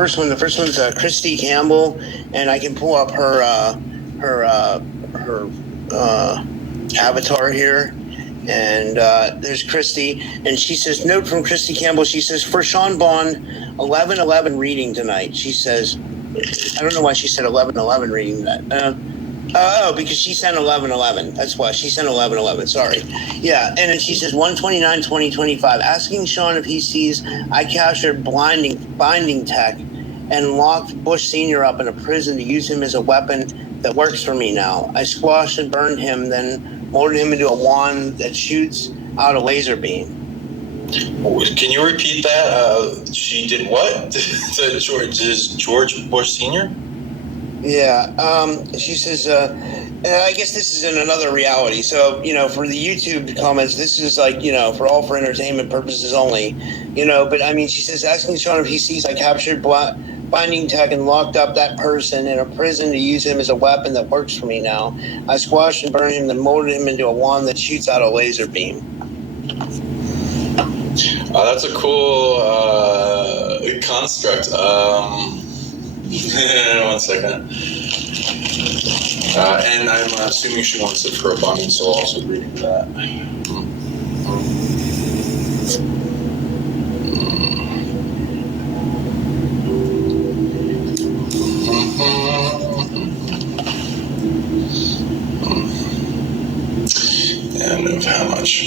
first one. The first one's Christy Campbell, and I can pull up her avatar here. And there's Christy, and she says, note from Christy Campbell, she says, for Sean Bond, 11:11 reading tonight. She says, I don't know why she said 11:11 reading that. Because she sent 11:11. That's why she sent 11:11. Sorry. Yeah, and then she says 1/29/2025. Asking Sean if he sees I captured binding tech and locked Bush Sr. up in a prison to use him as a weapon that works for me now. I squashed and burned him, then molded him into a wand that shoots out a laser beam. Can you repeat that? She did what? To George Bush Sr.? Yeah. She says, I guess this is in another reality. So, for the YouTube comments, this is like, for entertainment purposes only, but I mean, she says, asking Sean if he sees I captured binding tech and locked up that person in a prison to use him as a weapon that works for me now. I squashed and burned him, then molded him into a wand that shoots out a laser beam. That's a cool construct. 1 second. And I'm assuming she wants it for abundance, so I'll also read that. And of how much?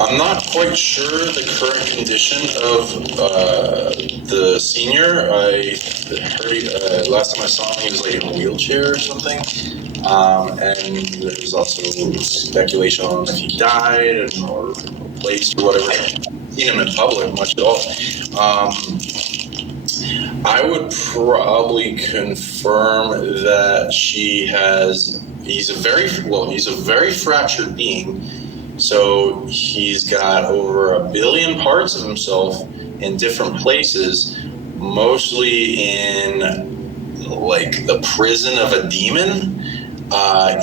I'm not quite sure the current condition of the senior. I heard last time I saw him, he was like in a wheelchair or something. And there's also speculation on if he died or replaced or whatever. I haven't seen him in public much at all. I would probably confirm that he's a very fractured being. So he's got over 1 billion parts of himself in different places, mostly in like the prison of a demon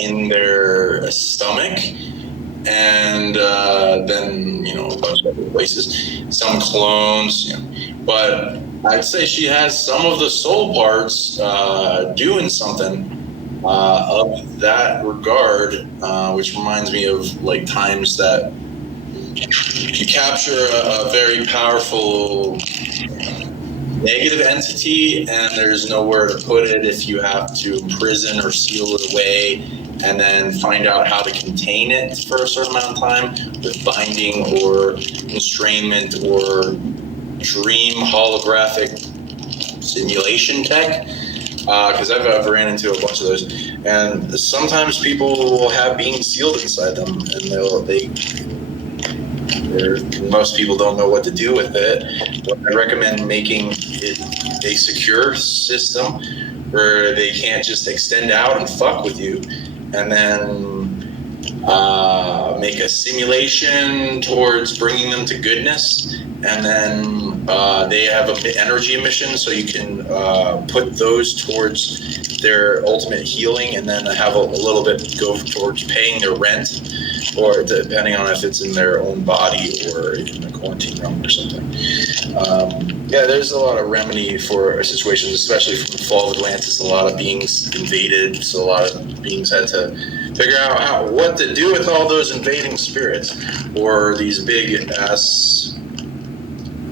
in their stomach, and then a bunch of other places, some clones. But I'd say she has some of the soul parts doing something of that regard, which reminds me of like times that you capture a very powerful negative entity and there's nowhere to put it if you have to imprison or seal it away and then find out how to contain it for a certain amount of time with binding or constrainment or dream holographic simulation tech. Because I've ran into a bunch of those, and sometimes people will have beings sealed inside them, and most people don't know what to do with it. But I recommend making it a secure system where they can't just extend out and fuck with you, and then make a simulation towards bringing them to goodness, and then they have an energy emission, so you can put those towards their ultimate healing, and then have a little bit go towards paying their rent, or depending on if it's in their own body or in the quarantine room or something. There's a lot of remedy for situations, especially from the fall of Atlantis. A lot of beings invaded, so a lot of beings had to figure out what to do with all those invading spirits, or these big ass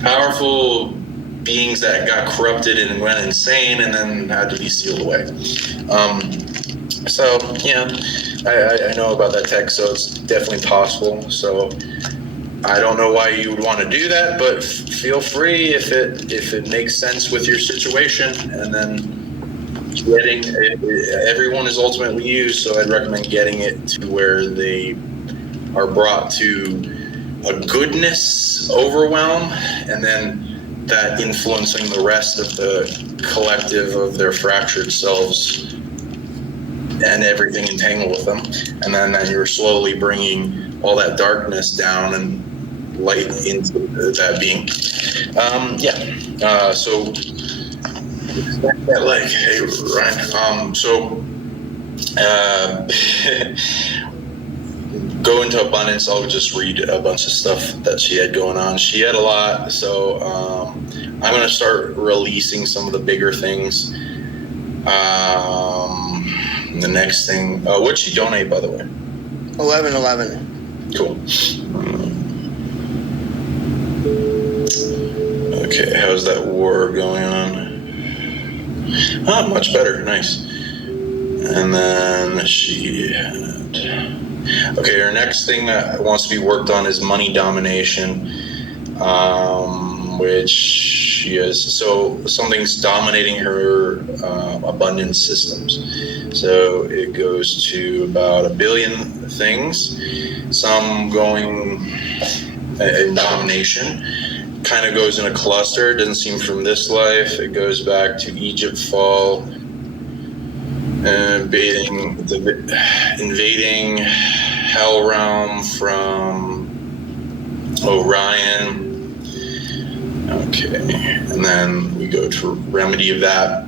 powerful beings that got corrupted and went insane and then had to be sealed away. I know about that tech, so it's definitely possible. So I don't know why you would want to do that, but feel free if it makes sense with your situation. And then everyone is ultimately you, so I'd recommend getting it to where they are brought to a goodness overwhelm, and then that influencing the rest of the collective of their fractured selves and everything entangled with them, and then you're slowly bringing all that darkness down and light into that being. So that leg, hey Ryan. go into abundance, I'll just read a bunch of stuff that she had going on. She had a lot, so I'm going to start releasing some of the bigger things. The next thing, what'd she donate, by the way? 1111. Cool. Okay, how's that war going on? Ah, much better. Nice. And then she had... Okay, her next thing that wants to be worked on is money domination, which she has. So something's dominating her abundance systems. So it goes to about 1 billion things, some going in domination. Kind of goes in a cluster. It doesn't seem from this life. It goes back to Egypt fall, invading hell realm from Orion. Okay, and then we go to remedy of that.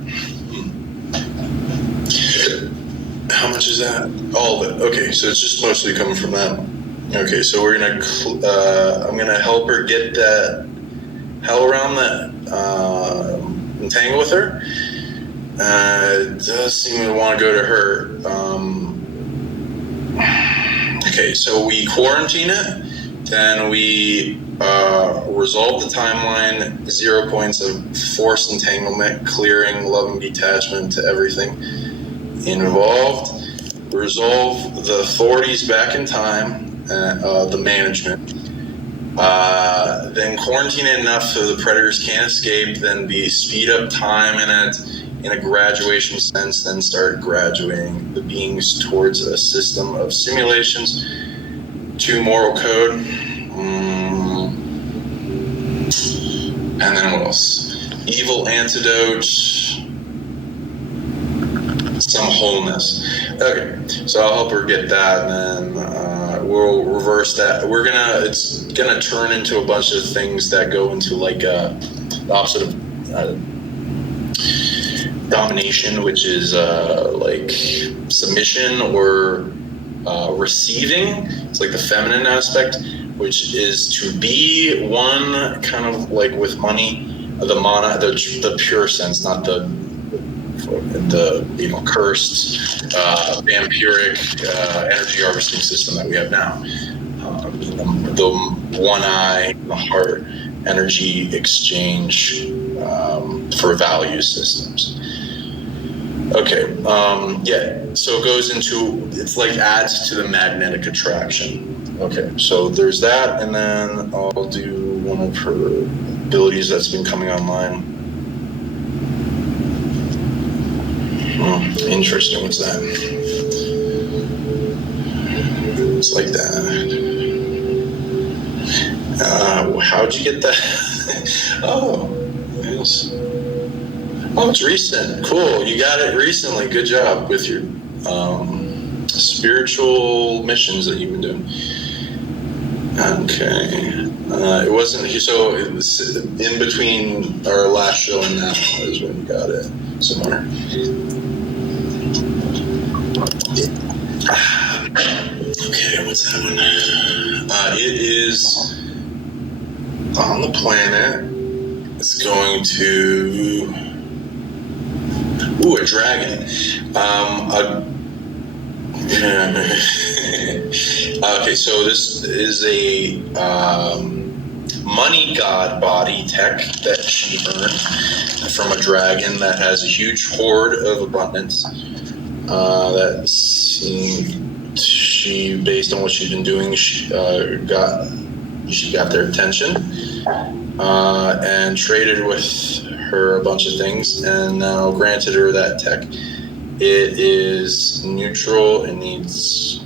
How much is that? All of it. Okay, so it's just mostly coming from that. Okay, so we're gonna. I'm gonna help her get that hell realm that entangle with her. It does seem to want to go to her. Okay, so we quarantine it, then we resolve the timeline, 0 points of forced entanglement, clearing, loving detachment to everything involved. Resolve the authorities back in time, the management. Then quarantine it enough so the predators can't escape, then speed up time in it in a graduation sense, then start graduating the beings towards a system of simulations to moral code. And then what else? Evil antidote, some wholeness. Okay, so I'll help her get that, and then we'll reverse that. It's gonna turn into a bunch of things that go into like the opposite of domination, which is like submission or receiving. It's like the feminine aspect, which is to be one, kind of like with money, the pure sense, not the cursed vampiric energy harvesting system that we have now. The one eye, the heart energy exchange for value systems. Okay, so it goes into, it's like adds to the magnetic attraction. Okay, so there's that, and then I'll do one of her abilities that's been coming online. Interesting, what's that? It's like that. How'd you get that? Oh, yes. Oh, it's recent. Cool. You got it recently. Good job with your spiritual missions that you've been doing. Okay. It wasn't, so it was in between our last show and now is when you got it somewhere. Okay, what's that one? It is on the planet. It's going to... Ooh, a dragon. Okay, so this is a money god body tech that she earned from a dragon that has a huge hoard of abundance. That she, based on what she's been doing, she got their attention and traded with her a bunch of things, and now granted her that tech. It is neutral. It needs.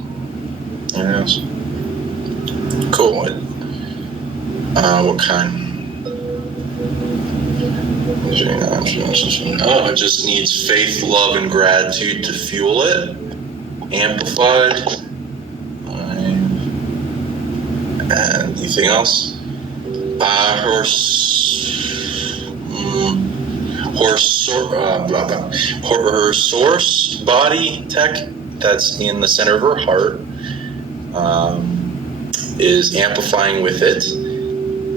Yes. Cool. What kind? Oh, it just needs faith, love, and gratitude to fuel it. Amplified. And anything else? Her source body tech that's in the center of her heart. is amplifying with it.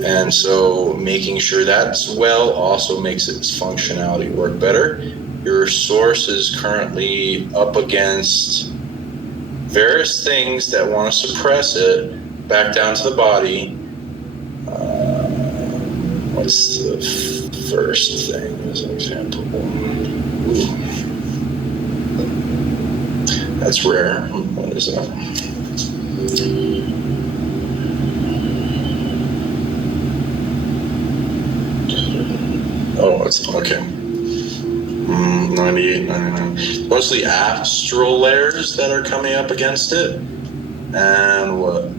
And so making sure that's well also makes its functionality work better. Your source is currently up against various things that want to suppress it back down to the body. What's the first thing as an example? Ooh. That's rare. What is that? Oh, it's okay. 98, 99. Mostly astral layers that are coming up against it. And what?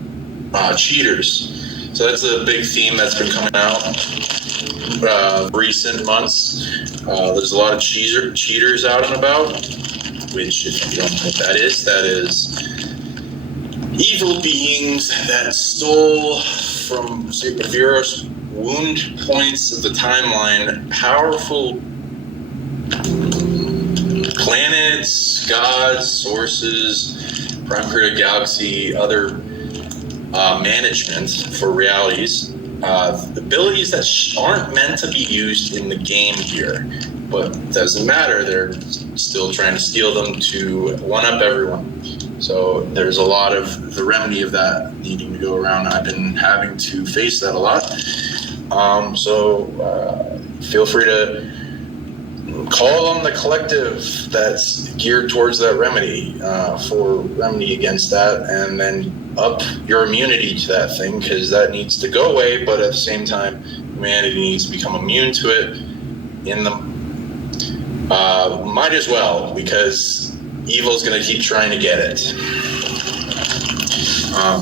Cheaters. So that's a big theme that's been coming out recent months. There's a lot of cheaters out and about, which, if you don't know what that is evil beings that stole from various wound points of the timeline powerful planets, gods, sources, prime creator galaxy, other management for realities, abilities that aren't meant to be used in the game here, but it doesn't matter. They're still trying to steal them to one-up everyone. So there's a lot of the remedy of that needing to go around. I've been having to face that a lot. So feel free to call on the collective that's geared towards that remedy, for remedy against that, and then up your immunity to that thing, because that needs to go away, but at the same time, humanity needs to become immune to it in the might as well, because evil's going to keep trying to get it.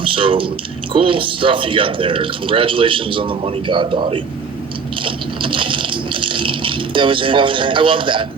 So cool stuff you got there. Congratulations on the money god body. That was it. I love that.